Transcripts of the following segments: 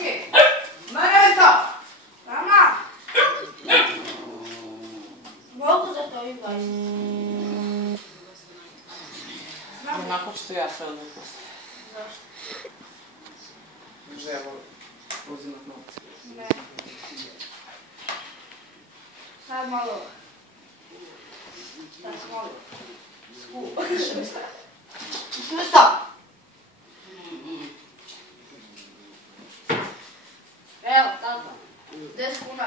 Mačke! Na mjesto! Mama! Mogu da to igraju. Onako ću to ja sve odluku. Zašto? Že ja volim uzimat novce. Ne. Sad malo. Sad malo. Skup. Šta? Evo, tata. 10 kuna.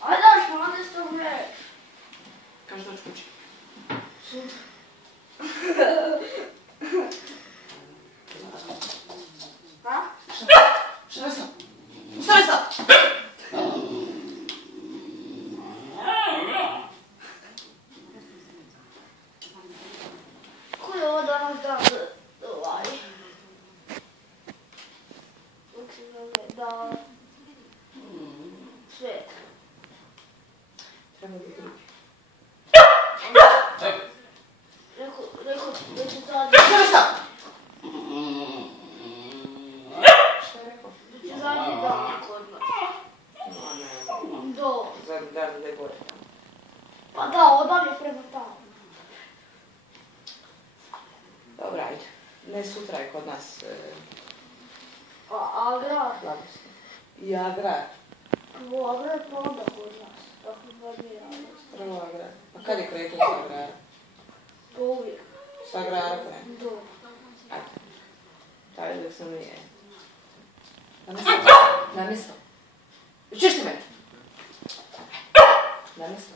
Ajde, daš mlade s tom ne. Kaži doći kući. Sutra. Ha? Šta je sad? Šta je sad? Ko je ovo danas dan ovaj? Kako se zove? Dan... Svet. Treba biti drugi. Rekao da će zadnji... Šta je sad? Šta je rekao? Da će zadnji dan kod nas. No, ne. Do. Zadnji dan ide gore. Pa da, odavlje prema tamo. Dobra, ajde. Ne, sutra je kod nas A grad? blagoslov. I agrar. U agrar pa onda kod nas. Tako ba mi radimo. Prvo agrar. Pa kad je krenuo sa agrara? To uvijek. Sa agrara krenuo. Do. Ajde. Taj da sam nije. Na mjesto. Na mjesto. Češ ti mene? Na mjesto.